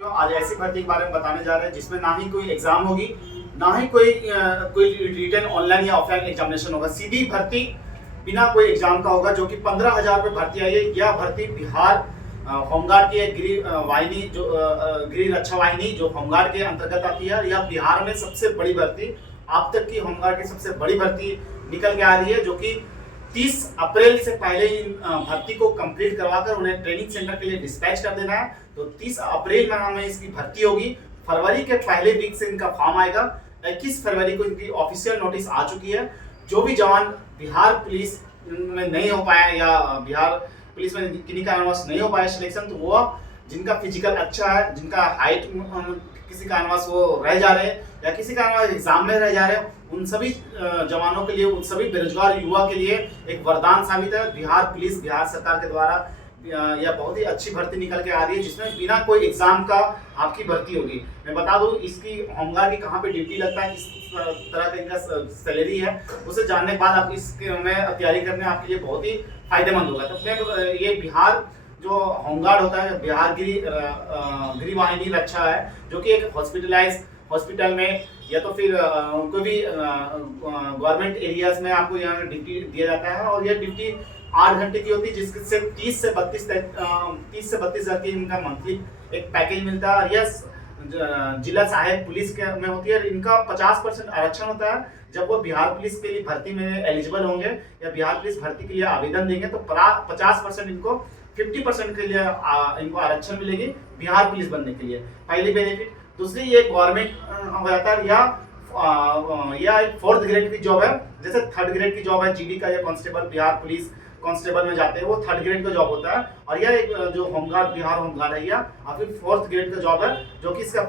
तो आज ऐसी भर्ती के बारे में बताने जा रहे हैं जिसमें ना ही कोई एग्जाम होगी, ना ही कोई रिटन ऑनलाइन या ऑफलाइन एग्जामिनेशन होगा। सीधी भर्ती बिना कोई एग्जाम का होगा, जो कि 15,000 पे भर्ती आई है। यह भर्ती बिहार होमगार्ड की गृह वाहिनी जो गृह रक्षा वाहिनी जो होमगार्ड के अंतर्गत आती है। यह बिहार में सबसे बड़ी भर्ती, अब तक की होमगार्ड की सबसे बड़ी भर्ती निकल के आ रही है, जो कि 30 अप्रैल से पहले इन भर्ती को कंप्लीट करवाकर उन्हें ट्रेनिंग सेंटर के लिए डिस्पैच कर देना है। तो 30 अप्रैल में हमें इसकी भर्ती होगी। फरवरी के पहले वीक से इनका फॉर्म आएगा। 21 फरवरी को इनकी ऑफिशियल नोटिस आ चुकी है। जो भी जवान बिहार पुलिस में नहीं हो पाया या बिहार पुलिस में किन्हीं कारणवश नहीं हो पाया सिलेक्शन, तो वो जिनका फिजिकल अच्छा है, जिनका हाइट किसी कारणवश वो रह जा रहे हैं या किसी कारणवश एग्जाम में रह जा रहे हैं, उन सभी जवानों के लिए, उन सभी बेरोजगार युवा के लिए एक वरदान साबित है। बिहार पुलिस, बिहार सरकार के द्वारा यह बहुत ही अच्छी भर्ती निकल के आ रही है, जिसमें बिना कोई एग्जाम का आपकी भर्ती होगी। मैं बता दूं इसकी होमगार्ड की कहाँ पे ड्यूटी लगता है, किस तरह का इनका सैलरी है, उसे जानने के बाद आप इसके में तैयारी करने आपके लिए बहुत ही फायदेमंद होगा। तो ये बिहार जो होमगार्ड होता है, बिहार गृह वाहिनी रक्षा है, जो कि एक हॉस्पिटल में या तो फिर कोई भी गवर्नमेंट एरियाज में आपको यहाँ ड्यूटी दिया जाता है। और यह ड्यूटी 8 घंटे की होती है, जिससे 30 से 32 हज़ार की इनका मंथली एक पैकेज मिलता है। और यह जिला सहायक पुलिस के में होती है। इनका 50% आरक्षण होता है। जब वो बिहार पुलिस के लिए भर्ती में एलिजिबल होंगे या बिहार पुलिस भर्ती के लिए आवेदन देंगे, तो 50% इनको 50% के लिए इनको आरक्षण मिलेगी बिहार पुलिस बनने के लिए, पहली बेनिफिट। दूसरी, ये गवर्नमेंट हो जाता है या एक 4th ग्रेड की जॉब है। जैसे 3rd ग्रेड की जॉब है जीडी का या कांस्टेबल, बिहार पुलिस कांस्टेबल में जाते हैं, वो 3rd ग्रेड का जॉब होता है। और यह एक जो होमगार्ड, बिहार होमगार्ड है, या फिर 4th ग्रेड का जॉब है, जो कि इसका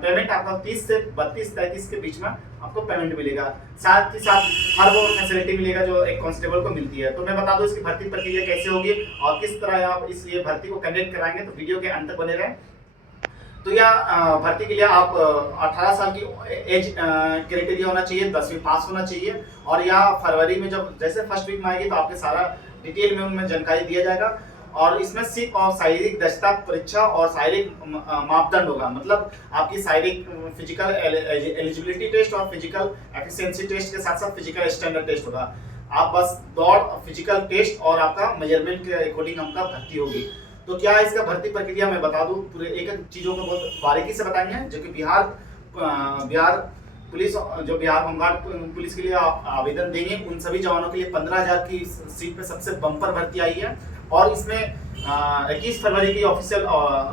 पेमेंट आपका 30 से 32-33 के बीच में आपको पेमेंट मिलेगा। साथ ही साथ हर वो फैसिलिटी मिलेगा जो एक कांस्टेबल को मिलती है। तो मैं बता दूं इसकी भर्ती प्रक्रिया कैसे होगी और किस तरह आप इस ये भर्ती को कंडक्ट कराएंगे, तो वीडियो के अंत तक बने रहें। तो यह भर्ती के लिए आप 18 साल की एज क्राइटेरिया होना चाहिए, 10वीं पास होना चाहिए। और यह फरवरी में जब जैसे फर्स्ट वीक में आएगी, तो आपके सारा डिटेल में उनमें जानकारी दिया जाएगा। और इसमें सिर्फ और शारीरिक दक्षता परीक्षा और शारीरिक मापदंड होगा, मतलब आपकी शारीरिक फिजिकल एलिजिबिलिटी टेस्ट और फिजिकल एफिशिएंसी टेस्ट के साथ साथ फिजिकल स्टैंडर्ड टेस्ट होगा। आप बस दौड़, फिजिकल टेस्ट और आपका मेजरमेंट के अकॉर्डिंग आपका भर्ती होगी। तो क्या है इसका भर्ती प्रक्रिया, मैं बता दूं, पूरे एक चीजों को बहुत बारीकी से बताएंगे। जो कि बिहार पुलिस, जो बिहार होमगार्ड पुलिस के लिए आवेदन देंगे, उन सभी जवानों के लिए 15,000 की सीट पे सबसे बम्पर भर्ती आई है। और इसमें 21 फरवरी की ऑफिशियल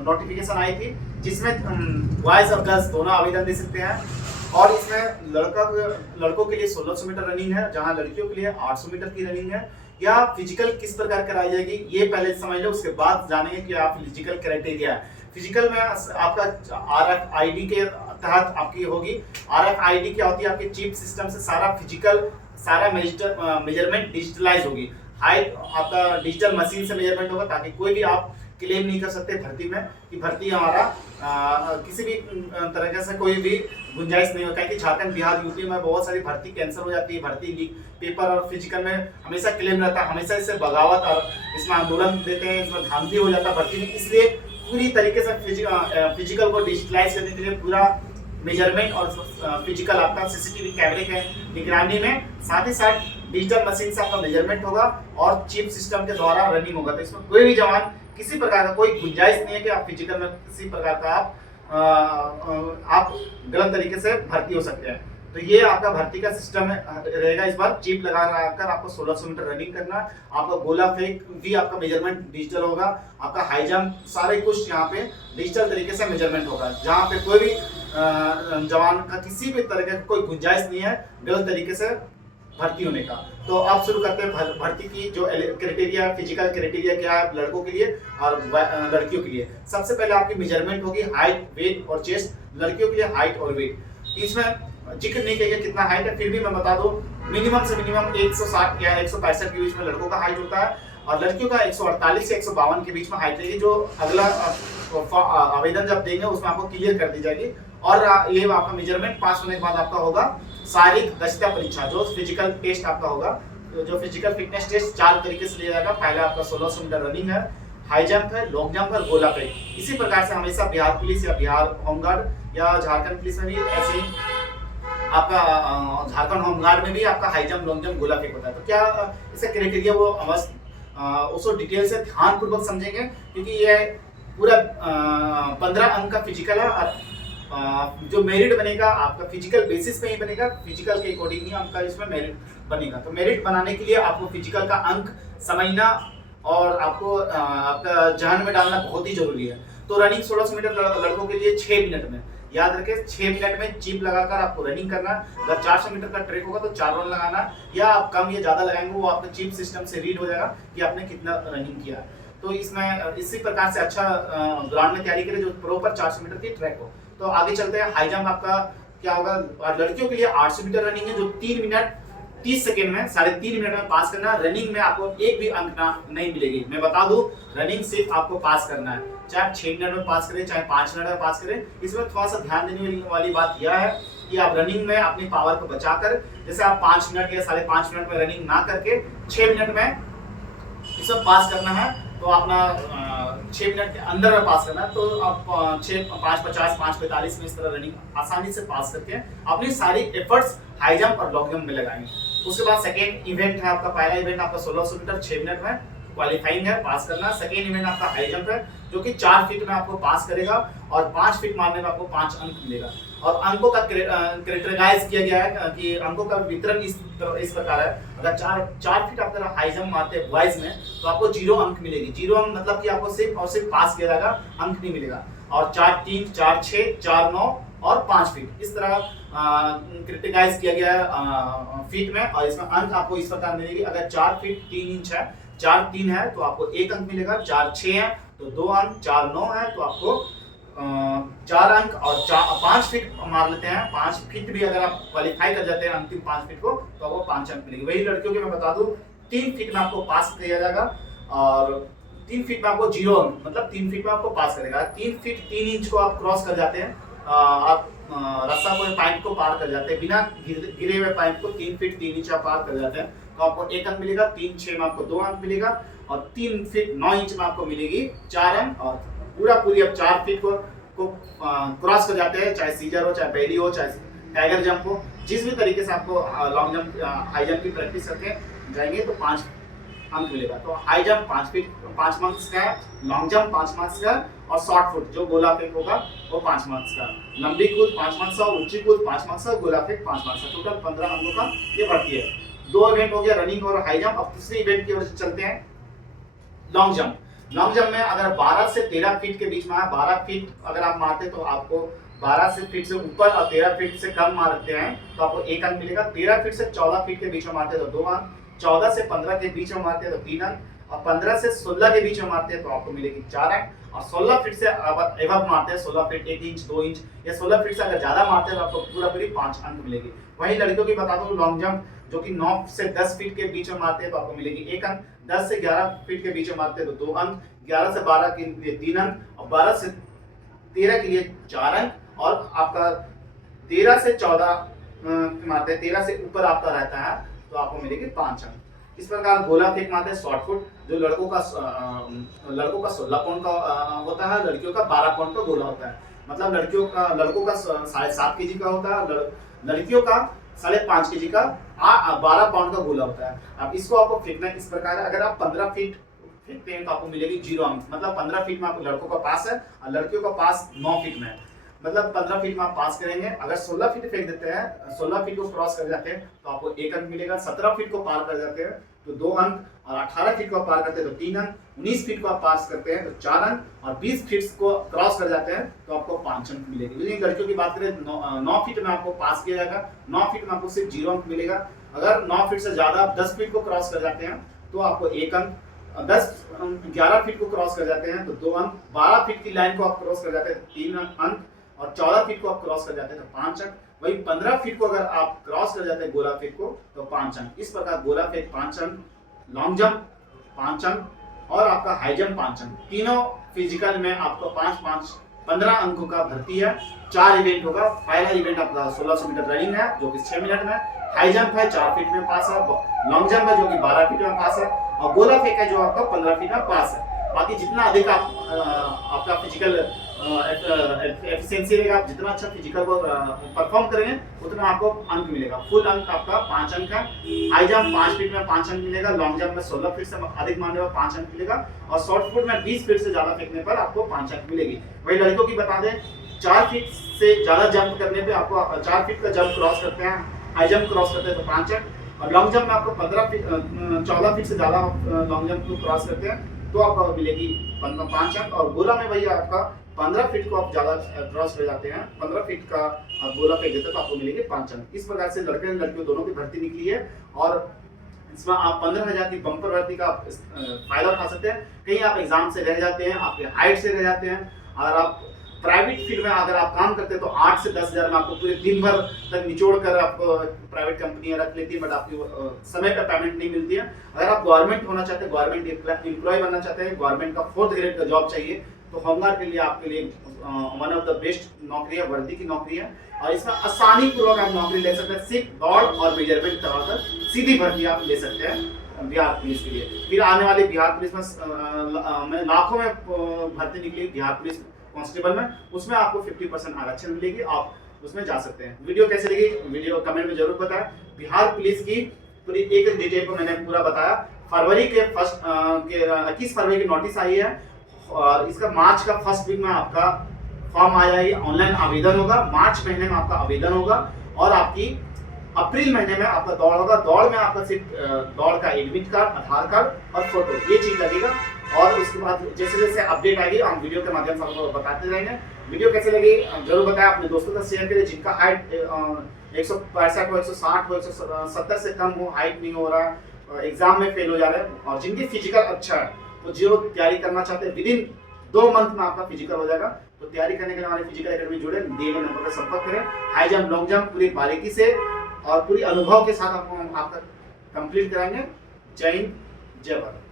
नोटिफिकेशन आई थी, जिसमें बॉयज और गर्ल्स दोनों आवेदन दे सकते हैं। और इसमें लड़कों के लिए 1600 मीटर रनिंग है, जहां लड़कियों के लिए 800 मीटर की रनिंग है। या फिजिकल किस प्रकार कराई जाएगी ये पहले समझ लो, उसके बाद जानेंगे कि आप फिजिकल क्राइटेरिया है। फिजिकल में आपका RFID के तहत आपकी होगी। RFID क्या होती है, आपके चिप सिस्टम से सारा फिजिकल, सारा मेजरमेंट डिजिटलाइज होगी। हाइट आपका डिजिटल मशीन से मेजरमेंट होगा, ताकि कोई भी आप क्लेम नहीं कर सकते भर्ती में कि भर्ती हमारा किसी भी तरह से कोई भी गुंजाइश नहीं होता है। कि झारखंड, बिहार, यूपी में बहुत सारी भर्ती कैंसिल हो जाती है। भर्ती लीक पेपर और फिजिकल में हमेशा क्लेम रहता है, हमेशा इससे बगावत और इसमें आंदोलन देते हैं, इसमें धांधली हो जाता है भर्ती में। इसलिए पूरी तरीके से फिजिकल को डिजिटलाइज करने के लिए पूरा मेजरमेंट और फिजिकल आपका CCTV कैमरे के निगरानी में, साथ ही साथ डिजिटल मशीन से आपका मेजरमेंट होगा और चिप सिस्टम के द्वारा रनिंग होगा। तो इसमें कोई भी जवान, किसी प्रकार का कोई गुंजाइश नहीं है कि आप फिजिकल में किसी प्रकार का आप गलत तरीके से भर्ती हो सकते हैं। तो ये आपका भर्ती का सिस्टम रहेगा। इस बार चिप लगा कर आपको 1600 मीटर रनिंग करना। आपका गोला फेंक भी आपका मेजरमेंट डिजिटल होगा। आपका हाई जंप, सारे कुछ यहाँ पे डिजिटल तरीके से मेजरमेंट होगा, जहाँ पे कोई भी जवान का किसी भी तरह का कोई गुंजाइश नहीं है गलत तरीके से भर्ती होने का। तो अब शुरू करते हैं भर्ती की जो क्राइटेरिया, फिजिकल क्राइटेरिया क्या है लड़कों के लिए और लड़कियों के लिए। सबसे पहले आपकी मेजरमेंट होगी हाइट, वेट और चेस्ट। लड़कियों के लिए हाइट और वेट इसमें जिक्र नहीं किया कितना हाइट है, फिर भी मैं बता दूं मिनिमम से मिनिमम 160 या 165 के बीच में लड़कों का हाइट होता है। और लड़कियों का 148 से 152 के बीच में हाइट रहेगी, जो अगला आवेदन जब देंगे उसमें आपको क्लियर कर दी जाएगी। और ये आपका मेजरमेंट पास होने के बाद आपका होगा शारीरिक दक्षता परीक्षा, जो फिजिकल टेस्ट आपका होगा। जो फिजिकल फिटनेस टेस्ट 4 तरीके से लिया जाएगा। पहला आपका 1600 मीटर रनिंग है, हाई जंप है, लॉन्ग जंप है, गोला फेंक। इसी प्रकार से हमेशा बिहार पुलिस या बिहार होमगार्ड या झारखंड पुलिस में भी ऐसे ही आपका झारखंड होमगार्ड में भी आपका हाई जंप, लॉन्ग जंप, गोला फेंक होता है। तो क्या इसका क्राइटेरिया वो उसको डिटेल से ध्यान पूर्वक समझेंगे, क्योंकि ये पूरा 15 अंक का फिजिकल है और जो मेरिट बनेगा आपका फिजिकल बेसिस पे ही बनेगा, फिजिकल के अकॉर्डिंग ही आपका इसमें मेरिट बनेगा। तो मेरिट बनाने के लिए आपको फिजिकल का अंक समझना और आपको आपका जहन में डालना बहुत ही जरूरी है। तो रनिंग 1600 मीटर लड़कों के लिए 6 मिनट में, याद रखें 6 मिनट में चिप लगाकर आपको रनिंग करना। अगर 400 मीटर का ट्रैक होगा तो 4 राउंड लगाना, या आप कम या ज्यादा लगाएंगे वो आपके चिप सिस्टम से रीड हो जाएगा कि आपने कितना रनिंग किया। तो इसमें इसी प्रकार से अच्छा ग्राउंड में तैयारी करें जो प्रॉपर 400 मीटर की ट्रैक हो। तो आगे चलते हैं। हाई जंप आपका क्या होगा, लड़कियों के लिए 800 मीटर रनिंग है जो 3 मिनट 30 सेकेंड में 3.5 मिनट में पास करना है। रनिंग में आपको एक भी अंक नहीं मिलेगी। मैं बता दूं, रनिंग सिर्फ आपको पास करना है, चाहे आप 6 मिनट में पास करें चाहे 5 मिनट में पास करें। इसमें थोड़ा सा ध्यान देने वाली बात यह है कि आप रनिंग में अपनी पावर को बचाकर, जैसे आप 5 मिनट या 5.5 मिनट में रनिंग ना करके 6 मिनट में इसमें पास करना है। तो अपना 6 मिनट के अंदर में पास करना है। तो आप 5:50 5:45 में इस तरह रनिंग आसानी से पास करके अपनी सारी एफर्ट्स हाई जंप और लॉन्ग जंप में लगाएंगे। उसके बाद सेकेंड इवेंट है आपका, पहला इवेंट आपका 1600 मीटर 6 मिनट में क्वालिफाइंग है, पास करना। सेकेंड इवेंट आपका हाई जंप है जो कि 4 फीट में आपको पास करेगा और 5 फीट मारने में आपको 5 अंक मिलेगा। और अंकों का क्रेटराइज किया गया है कि अंकों का वितरण इस प्रकार है। अगर 4 फीट आप हाई जंप मारते हैं बॉयज में तो आपको 0 अंक मिलेगी। 0 अंक मतलब कि आपको सिर्फ और सिर्फ पास किया जाएगा, अंक नहीं मिलेगा। और 4 3 4 6 4 9 और 5 फीट इस तरह क्रिटिकाइज किया गया है फीट में। और इसमें अंक आपको इस प्रकार मिलेगी। अगर 4 फीट 3 इंच है, 4 3 है तो आपको 1 अंक मिलेगा, 4 6 है तो 2 अंक, 4 9 है तो आपको 4 अंक, और 5 फीट मार लेते हैं, 5 फीट भी अगर आप क्वालिफाई कर जाते हैं अंतिम 5 फीट को तो आपको 5 अंक मिलेंगे। वही लड़कियों के मैं बता दूं 3 फीट में आपको पास किया जाएगा और 3 फीट में आपको 0 अंक, मतलब 3 फीट में आपको पास करेगा। 3 फीट 3 इंच को आप क्रॉस कर जाते हैं, आप रस्सा को पाइप को पार कर जाते हैं, बिना गिरे हुए पाइप को 3 फीट 3 इंच आप पार कर जाते हैं तो आपको 1 अंक मिलेगा। 3 6 में आपको 2 अंक मिलेगा और 3 फीट 9 इंच में आपको मिलेगी 4 अंक। और पूरी अब 4 फीट को क्रॉस कर जाते हैं, चाहे सीजर हो, चाहे बेली हो, चाहे टाइगर जंप हो, जिस भी तरीके से आपको लॉन्ग जंप हाई जंप की प्रैक्टिस करके जाएंगे तो 5 अंक मिलेगा। तो हाई जंप 5 फीट 5 मार्क्स का है, लॉन्ग जंप 5 मार्क्स का, और शॉर्ट फुट जो गोला फेंक होगा वो 5 मार्क्स का, लंबी कूद 5 मार्क्स का, ऊंची कूद 5 मार्क्स का, गोला फेंक 5 मार्क्स का, टोटल 15 अंकों का ये भर्ती है। 2 इवेंट हो गया रनिंग और हाई जंप। अब तीसरी इवेंट की ओर से चलते हैं, लॉन्ग जंप। लॉन्ग जंप में अगर 12 से 13 फीट के बीच में है, 12 फीट अगर आप मारते तो आपको 12 से फीट से ऊपर और 13 फीट से कम मारते हैं तो आपको 1 अंक मिलेगा। 13 फीट से 14 फीट के बीच में मारते हैं तो 2 अंक, 14 से 15 के बीच में मारते हैं तो 3 अंक, और 15 से 16 के बीच में मारते हैं तो आपको मिलेगी 4 अंक, और 16 फीट से एबव मारते हैं, 16 फीट 1 इंच 2 इंच या 16 फीट से अगर ज्यादा मारते हैं तो आपको पूरी 5 अंक मिलेगी। वहीं लड़कियों की बता दूं लॉन्ग जंप जो कि 9 से 10 फीट के बीच में मारते हैं तो आपको मिलेगी 1 अंक, 10 से 11 फीट के बीच में मारते हैं तो 2 अंक, 11 से 12 के लिए 3 अंक, और 12 से 13 के लिए 4 अंक, और आपका 13 से 14 मारते हैं, 13 से ऊपर आपका रहता है तो आपको मिलेगी 5 अंक। इस प्रकार गोला फेंक मारते हैं शॉर्ट फुट जो लड़कों का 16 पाउंड का होता है, लड़कियों का 12 पाउंड का गोला होता है। मतलब लड़कों का 7.5 केजी का होता है, लड़कियों का 5.5 केजी का 12 पाउंड का गोला होता है। अब इसको आपको फेंकना इस प्रकार है, अगर आप 15 फीट फेंकते हैं तो आपको मिलेगी 0 अंक, मतलब 15 फीट में आपको लड़कों का पास है और लड़कियों का पास 9 फीट में है, मतलब 15 फीट में आप पास करेंगे। अगर 16 फीट फेंक देते हैं, 16 फीट को क्रॉस कर जाते हैं तो आपको 1 अंक मिलेगा। 17 फीट को पार कर जाते हैं तो 2 अंक, और 18 फीट को पार करते हैं तो 3 अंक, 19 फीट को आप पास करते हैं तो 4 अंक, और 20 फीट को क्रॉस कर जाते हैं तो आपको 5 अंक मिलेगी। लेकिन लड़कियों की बात करें 9 फीट में आपको पास किया जाएगा, 9 फीट में आपको सिर्फ 0 अंक मिलेगा। अगर 9 फीट से ज्यादा आप 10 फीट को क्रॉस कर जाते हैं तो आपको 1 अंक, 11 फीट को क्रॉस कर जाते हैं तो 2 अंक, 12 फीट की लाइन को आप क्रॉस कर जाते हैं तो 3 अंक, और 14 फीट को आप क्रॉस कर जाते हैं तो 5 अंक। वही 15 फीट को अगर आप क्रॉस कर जाते हैं गोला फेंक को तो 5 अंक। इस प्रकार गोला फेंक 5 अंक, लॉन्ग जंप 5 अंक और आपका हाई जंप 5 अंक, तीनों फिजिकल में आपको 5-5 15 अंकों का भर्ती है। 4 इवेंट होगा। पहला इवेंट आपका 1600 मीटर रनिंग है जो कि 6 मिनट में, हाई जंप है 4 फीट में पास है, लॉन्ग जंप है जो कि 12 फीट में पास है, और गोला फेंक है जो आपका 15 फीट में पास है। बाकी जितना अधिक आपका फिजिकल एफिशिएंसी रहेगा, आप जितना अच्छा फिजिकल को परफॉर्म करेंगे उतना आपको अंक मिलेगा। फुल अंक आपका 5 अंक है। हाई जंप 5 फीट में 5 अंक मिलेगा, लॉन्ग जंप में 16 फीट से अधिक मारने पर 5 अंक मिलेगा, और शॉर्ट पुट में 20 फीट से ज़्यादा फेंकने पर आपको 5 अंक मिलेगी। वही लड़कों की बता दें, 4 फीट से ज़्यादा जंप करने पे आपको 4 फीट का जंप क्रॉस करते हैं, हाई जंप क्रॉस करते हैं तो 5 अंक, और लॉन्ग जंप में आपको 14 फीट से ज़्यादा लॉन्ग जंप को क्रॉस करते हैं तो आपको मिलेगी 5 अंक। और गोला में भैया आपका 15 फीट को आप ज़्यादा क्रॉस कर जाते हैं, 15 फीट का आप गोला फेंक देते हैं तो आपको मिलेंगे 5 अंक। इस प्रकार से लड़के लड़कियों दोनों की भर्ती निकली है, और इसमें आप 15,000 की बम्पर भर्ती का फायदा उठा सकते हैं। कहीं आप एग्जाम से रह जाते हैं, आपके हाइट से रह जाते हैं, अगर आप प्राइवेट फील्ड में अगर आप काम करते हैं तो 8 से 10,000 में आपको पूरे दिन भर तक निचोड़ कर आपको प्राइवेट कंपनियां रख लेती है, बट आपकी समय पर पेमेंट नहीं मिलती है। अगर आप गवर्नमेंट होना चाहते हैं, गवर्नमेंट एम्प्लॉय बनना चाहते हैं, गवर्नमेंट का 4th ग्रेड का जॉब चाहिए, तो होमगार्ड के लिए आपके लिए वन ऑफ द बेस्ट नौकरी है, वर्दी की नौकरी है, और इसमें आसानी पूर्वक आप नौकरी ले सकते हैं। सिर्फ दौड़ और मेजरमेंट कराकर सीधी भर्ती आप ले सकते हैं बिहार पुलिस के लिए। फिर आने वाली बिहार पुलिस में लाखों में भर्ती निकली बिहार पुलिस कांस्टेबल में, उसमें आपको 50% आरक्षण मिलेगी, आप उसमें जा सकते हैं। वीडियो कैसे लगी वीडियो कमेंट में जरूर बताएं। बिहार पुलिस की पूरी एक डिटेल को मैंने पूरा बताया। फरवरी के 21 फरवरी की नोटिस आई है, और इसका मार्च का फर्स्ट वीक में आपका फॉर्म आ जाएगी, ऑनलाइन आवेदन होगा, मार्च महीने में आपका आवेदन होगा, और आपकी अप्रैल महीने में आपका दौड़ होगा। दौड़ में आपका सिर्फ दौड़ का एडमिट कार्ड, आधार कार्ड और फोटो, ये चीज लगेगा। और उसके बाद जैसे जैसे अपडेट आएगी हम वीडियो के माध्यम से आपको बताते रहेंगे। वीडियो कैसे लगी जरूर बताएं, अपने दोस्तों का शेयर करें जिनका हाइट 165 हो, 160 हो, 170 से कम हो, हाइट नहीं हो रहा, एग्जाम में फेल हो जा रहे हैं, और जिनकी फिजिकल अच्छा है, तो जो तैयारी करना चाहते हैं विदिन 2 मंथ में आपका फिजिकल हो जाएगा। तो तैयारी करने के लिए हमारे फिजिकल एकेडमी जुड़े, दिए गए नंबर पर संपर्क करें। हाई जंप, लॉन्ग जंप पूरी बारीकी से और पूरी अनुभव के साथ आपका कंप्लीट कराएंगे। जय हिंद, जय भारत।